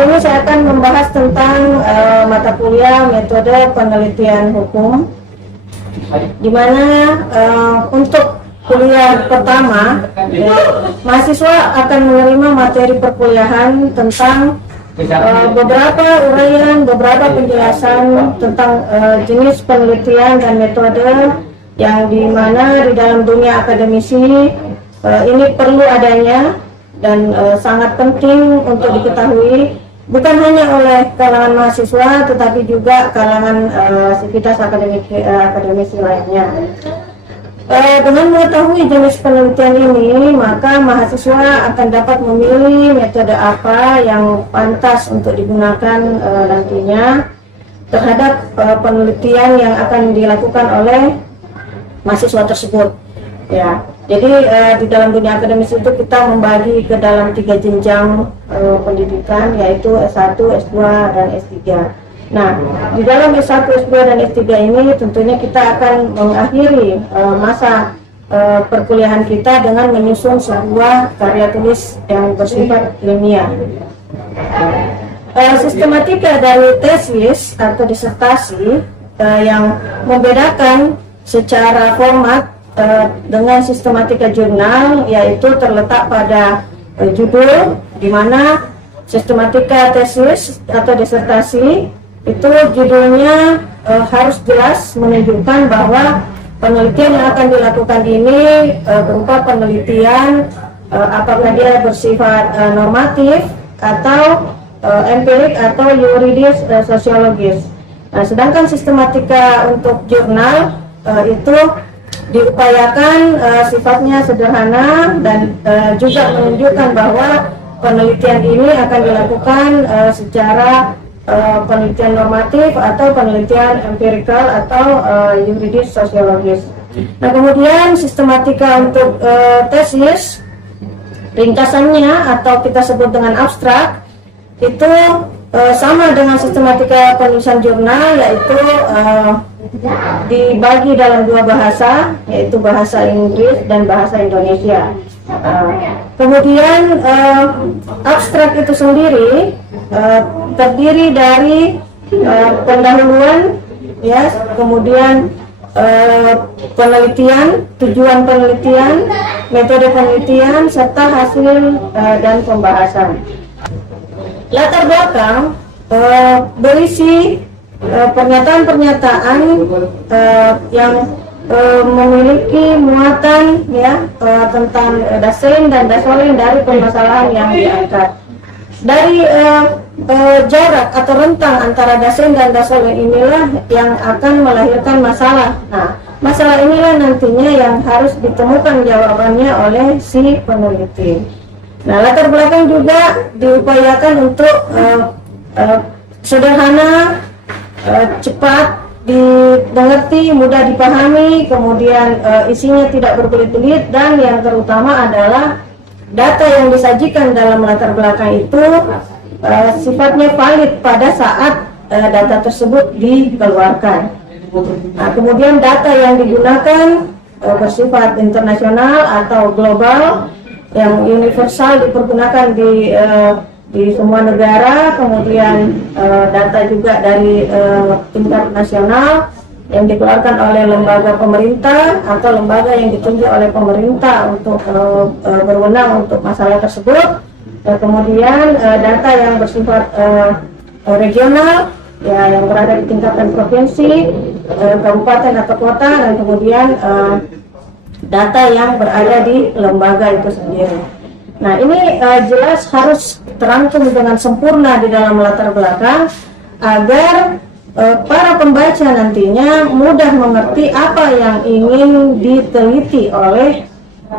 Kali ini saya akan membahas tentang mata kuliah metode penelitian hukum, di mana untuk kuliah pertama mahasiswa akan menerima materi perkuliahan tentang beberapa uraian, beberapa penjelasan tentang jenis penelitian dan metode yang dimana di dalam dunia akademisi ini perlu adanya dan sangat penting untuk diketahui bukan hanya oleh kalangan mahasiswa tetapi juga kalangan sivitas akademisi lainnya. Dengan mengetahui jenis penelitian ini, maka mahasiswa akan dapat memilih metode apa yang pantas untuk digunakan nantinya terhadap penelitian yang akan dilakukan oleh mahasiswa tersebut. Ya, jadi di dalam dunia akademis itu kita membagi ke dalam 3 jenjang pendidikan, yaitu S1, S2, dan S3. Nah, di dalam S1, S2, dan S3 ini tentunya kita akan mengakhiri masa perkuliahan kita dengan menyusun sebuah karya tulis yang bersifat ilmiah. Sistematika dari tesis atau disertasi yang membedakan secara format dengan sistematika jurnal, yaitu terletak pada judul, di mana sistematika tesis atau disertasi itu judulnya harus jelas menunjukkan bahwa penelitian yang akan dilakukan ini berupa penelitian apakah dia bersifat normatif atau empirik atau yuridis sosiologis. Nah, sedangkan sistematika untuk jurnal itu diupayakan sifatnya sederhana dan juga menunjukkan bahwa penelitian ini akan dilakukan secara penelitian normatif atau penelitian empirikal atau yuridis sosiologis. Nah, kemudian sistematika untuk tesis, ringkasannya atau kita sebut dengan abstrak, itu sama dengan sistematika penulisan jurnal, yaitu dibagi dalam 2 bahasa, yaitu bahasa Inggris dan bahasa Indonesia. Kemudian abstrak itu sendiri terdiri dari pendahuluan, ya, kemudian penelitian, tujuan penelitian, metode penelitian, serta hasil dan pembahasan. Latar belakang berisi pernyataan-pernyataan yang memiliki muatan, ya, tentang dasein dan dasolen dari permasalahan yang diangkat. Dari jarak atau rentang antara dasein dan dasolen inilah yang akan melahirkan masalah. Nah, masalah inilah nantinya yang harus ditemukan jawabannya oleh si peneliti. Nah, latar belakang juga diupayakan untuk sederhana, cepat dimengerti, mudah dipahami, kemudian isinya tidak berbelit-belit, dan yang terutama adalah data yang disajikan dalam latar belakang itu sifatnya valid pada saat data tersebut dikeluarkan. Nah, kemudian data yang digunakan bersifat internasional atau global, yang universal, dipergunakan di semua negara, kemudian data juga dari tingkat nasional yang dikeluarkan oleh lembaga pemerintah atau lembaga yang ditunjuk oleh pemerintah untuk berwenang untuk masalah tersebut. Kemudian data yang bersifat regional, ya, yang berada di tingkatan provinsi, kabupaten atau kota, dan kemudian data yang berada di lembaga itu sendiri. Nah, ini jelas harus terangkum dengan sempurna di dalam latar belakang agar para pembaca nantinya mudah mengerti apa yang ingin diteliti oleh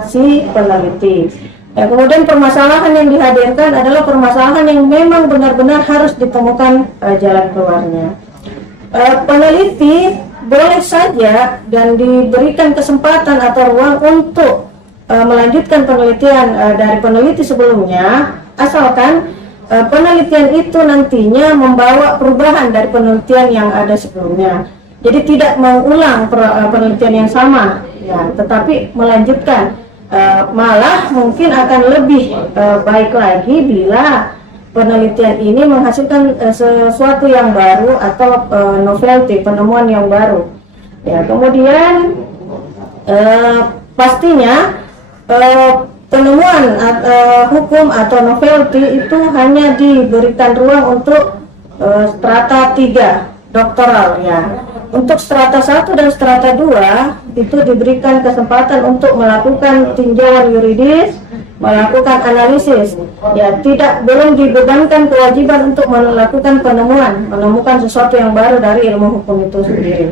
si peneliti. Ya, kemudian permasalahan yang dihadirkan adalah permasalahan yang memang benar-benar harus ditemukan jalan keluarnya. Peneliti boleh saja dan diberikan kesempatan atau ruang untuk melanjutkan penelitian dari peneliti sebelumnya, asalkan penelitian itu nantinya membawa perubahan dari penelitian yang ada sebelumnya. Jadi tidak mengulang penelitian yang sama, ya, tetapi melanjutkan. Malah mungkin akan lebih baik lagi bila penelitian ini menghasilkan sesuatu yang baru atau novelty, penemuan yang baru. Ya, kemudian pastinya penemuan hukum atau novelty itu hanya diberikan ruang untuk strata 3 doktoral ya. Untuk strata 1 dan strata 2 itu diberikan kesempatan untuk melakukan tinjauan yuridis, melakukan analisis. Ya, belum dibebankan kewajiban untuk melakukan menemukan sesuatu yang baru dari ilmu hukum itu sendiri.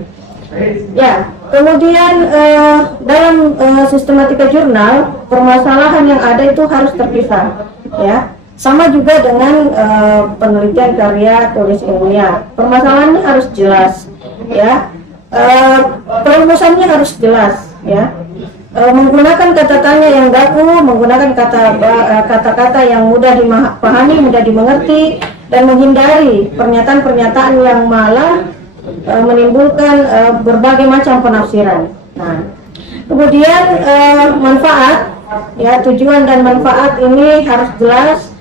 Ya, kemudian dalam sistematika jurnal, permasalahan yang ada itu harus terpisah. Ya, sama juga dengan penelitian karya tulis ilmiah. Permasalahannya harus jelas. Ya, perumusannya harus jelas. Ya, menggunakan kata tanya yang baku, menggunakan kata-kata yang mudah dipahami, mudah dimengerti, dan menghindari pernyataan-pernyataan yang malah menimbulkan berbagai macam penafsiran. Nah, kemudian manfaat, ya, tujuan dan manfaat ini harus jelas.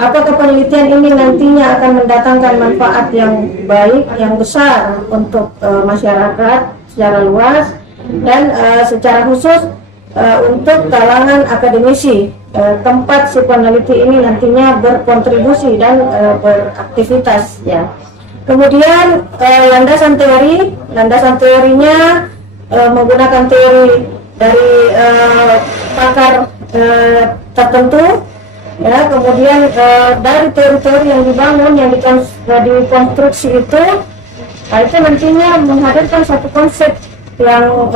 Apakah penelitian ini nantinya akan mendatangkan manfaat yang baik, yang besar untuk masyarakat secara luas, dan secara khusus untuk kalangan akademisi, tempat si peneliti ini nantinya berkontribusi dan beraktivitas. Ya. Kemudian landasan teorinya menggunakan teori dari pakar tertentu. Ya, kemudian dari teori-teori yang dibangun, yang dikonstruksi itu nantinya menghadirkan satu konsep yang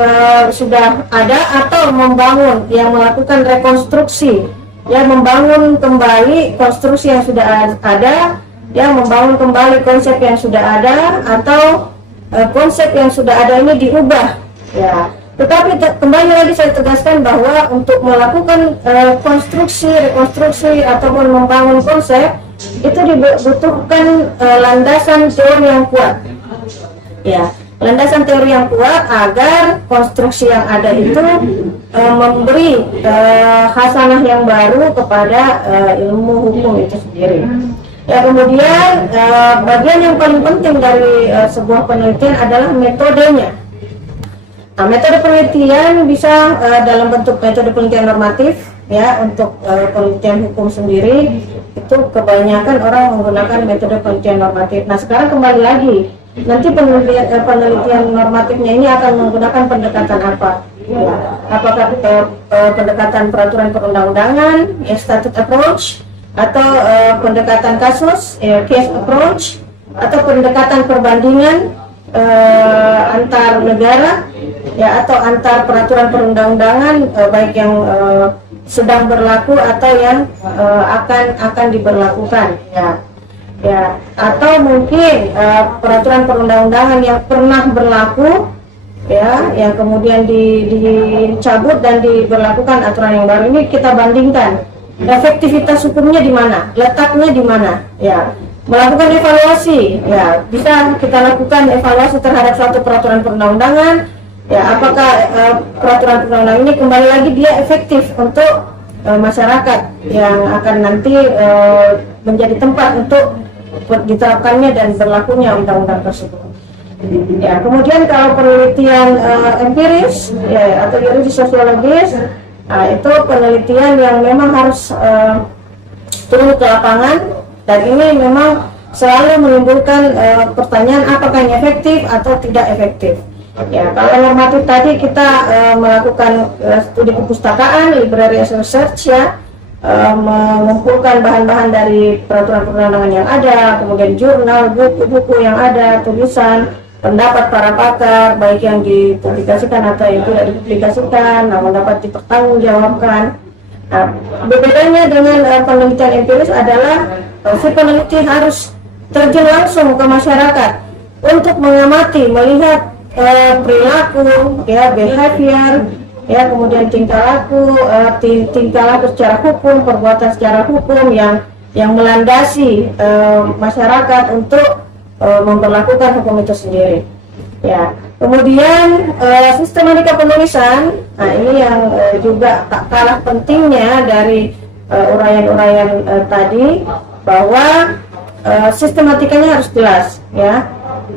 sudah ada, atau melakukan rekonstruksi, ya, membangun kembali konstruksi yang sudah ada, ya, membangun kembali konsep yang sudah ada, atau konsep yang sudah ada ini diubah. Ya. Tetapi kembali lagi saya tegaskan bahwa untuk melakukan rekonstruksi ataupun membangun konsep itu dibutuhkan landasan teori yang kuat. Ya, landasan teori yang kuat agar konstruksi yang ada itu memberi khasanah yang baru kepada ilmu hukum itu sendiri. Ya, kemudian bagian yang paling penting dari sebuah penelitian adalah metodenya. Nah, metode penelitian bisa dalam bentuk metode penelitian normatif, ya, untuk penelitian hukum sendiri itu kebanyakan orang menggunakan metode penelitian normatif. Nah, sekarang kembali lagi, nanti penelitian normatifnya ini akan menggunakan pendekatan apa? Ya, apakah pendekatan peraturan perundang-undangan, ya, statute approach, atau pendekatan kasus, ya, case approach, atau pendekatan perbandingan antar negara, ya, atau antar peraturan perundang-undangan, baik yang sedang berlaku atau yang akan diberlakukan, ya, atau mungkin peraturan perundang-undangan yang pernah berlaku, ya, yang kemudian dicabut dan diberlakukan aturan yang baru. Ini kita bandingkan efektivitas hukumnya di mana, letaknya di mana, ya. Melakukan evaluasi, ya, bisa kita lakukan evaluasi terhadap suatu peraturan perundang-undangan, ya, apakah peraturan perundang-undangan ini kembali lagi dia efektif untuk masyarakat yang akan nanti menjadi tempat untuk diterapkannya dan berlakunya undang-undang tersebut. Ya, kemudian kalau penelitian empiris, ya, atau yuridis sosiologis, nah, itu penelitian yang memang harus turun ke lapangan. Dan ini memang selalu menimbulkan pertanyaan apakah ini efektif atau tidak efektif. Ya, kalau normatif tadi kita melakukan studi perpustakaan, library as research, ya, mengumpulkan bahan-bahan dari peraturan perundang-undangan yang ada, kemudian jurnal, buku-buku yang ada, tulisan, pendapat para pakar, baik yang dipublikasikan atau yang tidak dipublikasikan, namun dapat dipertanggungjawabkan. Nah, bedanya dengan penelitian empiris adalah si peneliti harus terjun langsung ke masyarakat untuk mengamati, melihat perilaku, ya, behavior, ya, kemudian tingkah laku secara hukum, perbuatan secara hukum yang melandasi masyarakat untuk memperlakukan hukum itu sendiri. Ya, kemudian sistematika penulisan, nah ini yang juga tak kalah pentingnya dari uraian-uraian tadi, bahwa sistematikanya harus jelas ya.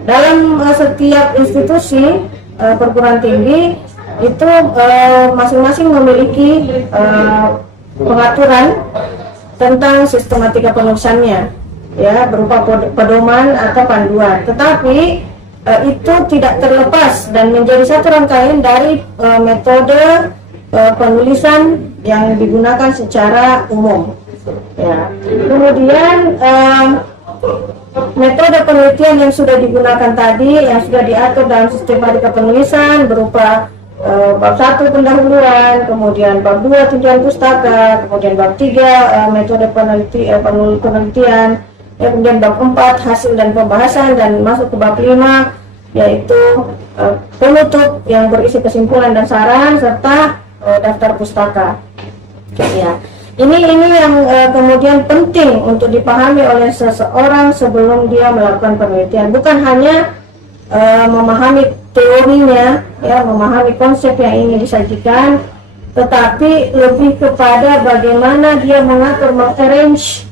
Dalam setiap institusi perguruan tinggi itu masing-masing memiliki pengaturan tentang sistematika penulisannya ya, berupa pedoman atau panduan. Tetapi itu tidak terlepas dan menjadi satu rangkaian dari metode penulisan yang digunakan secara umum ya. Kemudian metode penelitian yang sudah digunakan tadi, yang sudah diatur dalam sistematika penulisan berupa bab 1 pendahuluan, kemudian bab 2 tinjauan pustaka, kemudian bab 3 metode penelitian, ya, kemudian bab 4 hasil dan pembahasan, dan masuk ke bab 5 yaitu penutup yang berisi kesimpulan dan saran serta daftar pustaka ya. Ini yang kemudian penting untuk dipahami oleh seseorang sebelum dia melakukan penelitian. Bukan hanya memahami teorinya, ya, memahami konsep yang ingin disajikan, tetapi lebih kepada bagaimana dia mengatur, mengarrange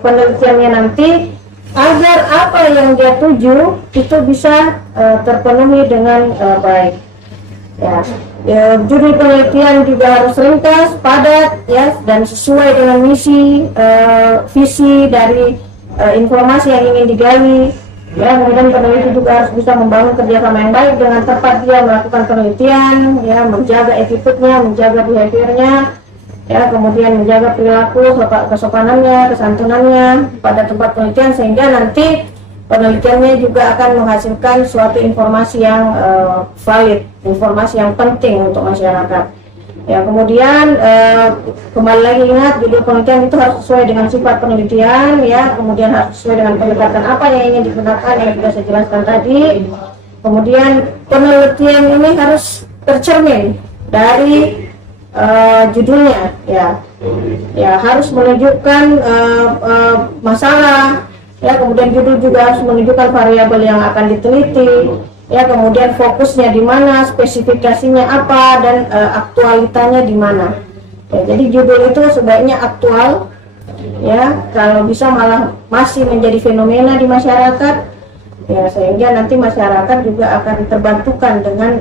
penelitiannya nanti agar apa yang dia tuju itu bisa terpenuhi dengan baik. Ya, judul penelitian juga harus ringkas, padat, ya, dan sesuai dengan misi, visi dari informasi yang ingin digali. Ya, kemudian peneliti juga harus bisa membangun kerjasama yang baik dengan tempat dia melakukan penelitian, ya, menjaga attitude-nya, menjaga behavior-nya, ya, kemudian menjaga perilaku, kesopanannya, kesantunannya pada tempat penelitian, sehingga nanti penelitiannya juga akan menghasilkan suatu informasi yang valid, informasi yang penting untuk masyarakat. Ya, kemudian kembali lagi ingat, judul penelitian itu harus sesuai dengan sifat penelitian, ya, kemudian harus sesuai dengan pendekatan apa yang ingin digunakan yang sudah saya jelaskan tadi. Kemudian penelitian ini harus tercermin dari judulnya, ya, harus menunjukkan masalah. Ya, kemudian judul juga harus menunjukkan variabel yang akan diteliti, ya, kemudian fokusnya di mana, spesifikasinya apa, dan aktualitanya di mana. Ya, jadi judul itu sebaiknya aktual, ya, kalau bisa malah masih menjadi fenomena di masyarakat, ya, sehingga nanti masyarakat juga akan terbantukan dengan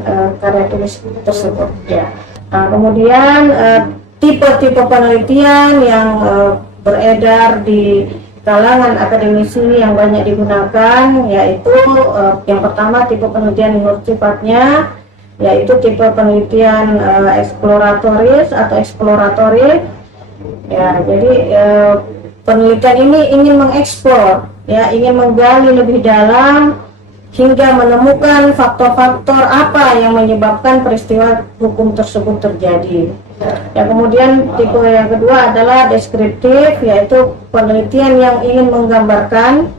karya tulis tersebut. Ya. Nah, kemudian tipe-tipe penelitian yang beredar di kalangan akademisi yang banyak digunakan, yaitu yang pertama tipe penelitian menurut sifatnya, yaitu tipe penelitian eksploratoris atau eksploratorik. Ya, jadi penelitian ini ingin mengeksplor, ya, ingin menggali lebih dalam hingga menemukan faktor-faktor apa yang menyebabkan peristiwa hukum tersebut terjadi. Ya, kemudian tipe yang kedua adalah deskriptif, yaitu penelitian yang ingin menggambarkan,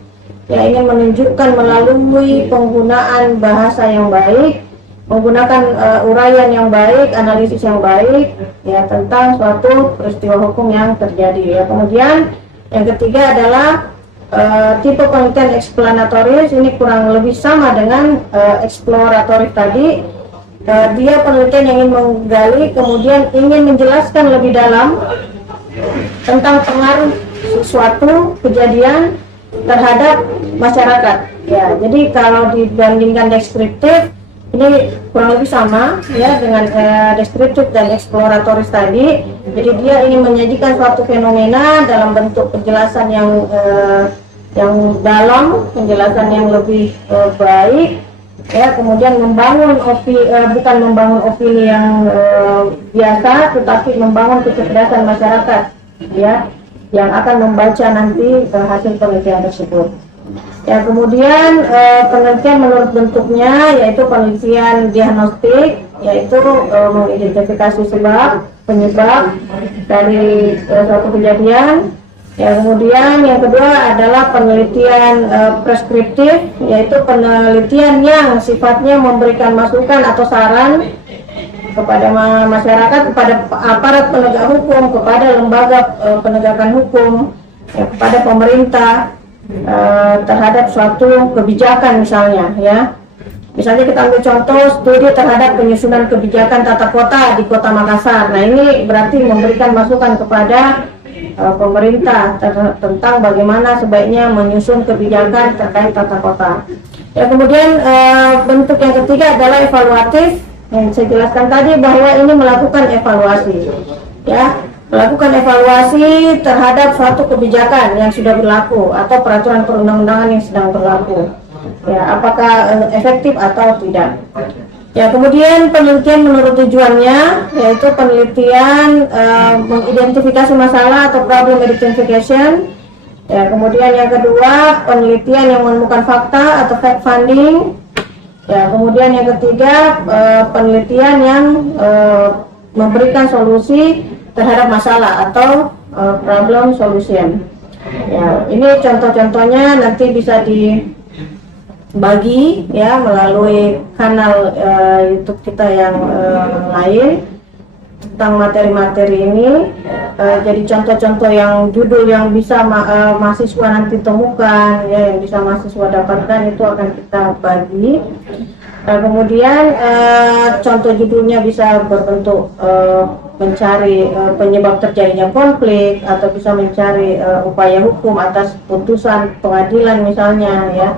ya, ingin menunjukkan melalui penggunaan bahasa yang baik, menggunakan uraian yang baik, analisis yang baik, ya, tentang suatu peristiwa hukum yang terjadi. Ya, kemudian yang ketiga adalah tipe penelitian eksplanatoris. Ini kurang lebih sama dengan eksploratoris tadi. Dia penelitian yang ingin menggali, kemudian ingin menjelaskan lebih dalam tentang pengaruh suatu kejadian terhadap masyarakat. Ya, jadi kalau dibandingkan deskriptif, ini kurang lebih sama, ya, dengan deskriptif dan eksploratoris tadi. Jadi dia ingin menyajikan suatu fenomena dalam bentuk penjelasan yang dalam, penjelasan yang lebih baik. Ya, kemudian membangun bukan membangun opini yang biasa, tetapi membangun kecerdasan masyarakat, ya, yang akan membaca nanti hasil penelitian tersebut. Ya, kemudian penelitian menurut bentuknya yaitu penelitian diagnostik, yaitu mengidentifikasi sebab, penyebab dari suatu kejadian. Ya, kemudian yang kedua adalah penelitian preskriptif, yaitu penelitian yang sifatnya memberikan masukan atau saran kepada masyarakat, kepada aparat penegak hukum, kepada lembaga penegakan hukum, ya, kepada pemerintah terhadap suatu kebijakan misalnya, ya. Misalnya kita ambil contoh studi terhadap penyusunan kebijakan tata kota di Kota Makassar. Nah, ini berarti memberikan masukan kepada pemerintah tentang bagaimana sebaiknya menyusun kebijakan terkait tata kota. Ya, kemudian bentuk yang ketiga adalah evaluatif, yang saya jelaskan tadi bahwa ini melakukan evaluasi, ya, melakukan evaluasi terhadap suatu kebijakan yang sudah berlaku atau peraturan perundang-undangan yang sedang berlaku, ya, apakah efektif atau tidak. Ya, kemudian penelitian menurut tujuannya, yaitu penelitian mengidentifikasi masalah atau problem identification. Ya, kemudian yang kedua, penelitian yang menemukan fakta atau fact finding. Ya, kemudian yang ketiga, penelitian yang memberikan solusi terhadap masalah atau problem solution. Ya, ini contoh-contohnya nanti bisa dibagi ya melalui kanal YouTube kita yang lain tentang materi-materi ini. Jadi contoh-contoh yang judul yang bisa mahasiswa nanti temukan, ya, yang bisa mahasiswa dapatkan itu akan kita bagi. Kemudian contoh judulnya bisa berbentuk mencari penyebab terjadinya konflik, atau bisa mencari upaya hukum atas putusan pengadilan misalnya, ya.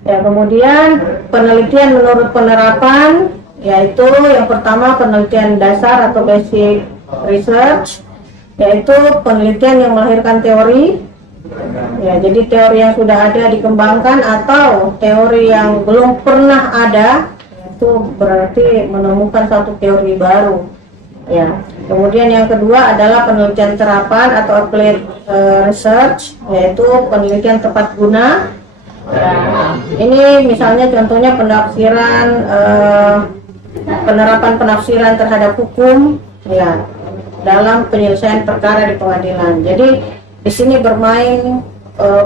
Ya, kemudian penelitian menurut penerapan, yaitu yang pertama penelitian dasar atau basic research, yaitu penelitian yang melahirkan teori. Ya, jadi teori yang sudah ada dikembangkan atau teori yang belum pernah ada, itu berarti menemukan satu teori baru. Ya, kemudian yang kedua adalah penelitian terapan atau applied research, yaitu penelitian tepat guna. Ya, ini misalnya contohnya penerapan penafsiran terhadap hukum, ya, dalam penyelesaian perkara di pengadilan. Jadi di sini bermain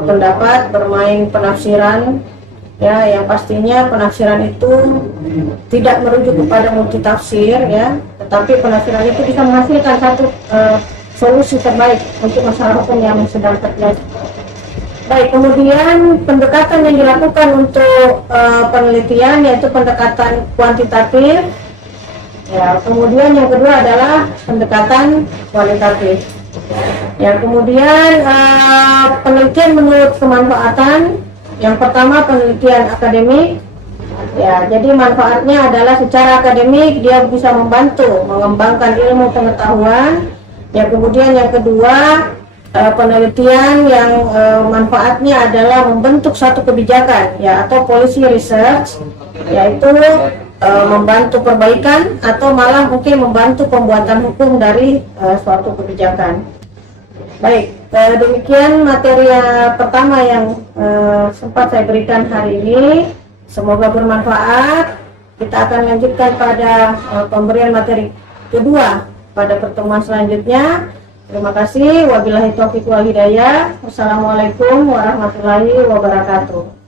pendapat, bermain penafsiran, ya, yang pastinya penafsiran itu tidak merujuk kepada multitafsir, ya, tetapi penafsiran itu bisa menghasilkan satu solusi terbaik untuk masalah hukum yang sedang terjadi. Baik, kemudian pendekatan yang dilakukan untuk penelitian yaitu pendekatan kuantitatif. Ya, kemudian yang kedua adalah pendekatan kualitatif. Ya, kemudian penelitian menurut kemanfaatan. Yang pertama penelitian akademik. Ya, jadi manfaatnya adalah secara akademik dia bisa membantu mengembangkan ilmu pengetahuan. Ya, kemudian yang kedua penelitian yang manfaatnya adalah membentuk satu kebijakan, ya, atau policy research, yaitu membantu perbaikan atau malah mungkin membantu pembuatan hukum dari suatu kebijakan. Baik, demikian materi pertama yang sempat saya berikan hari ini. Semoga bermanfaat. Kita akan lanjutkan pada pemberian materi kedua pada pertemuan selanjutnya. Terima kasih. Wabillahi taufiq wal hidayah. Wassalamualaikum warahmatullahi wabarakatuh.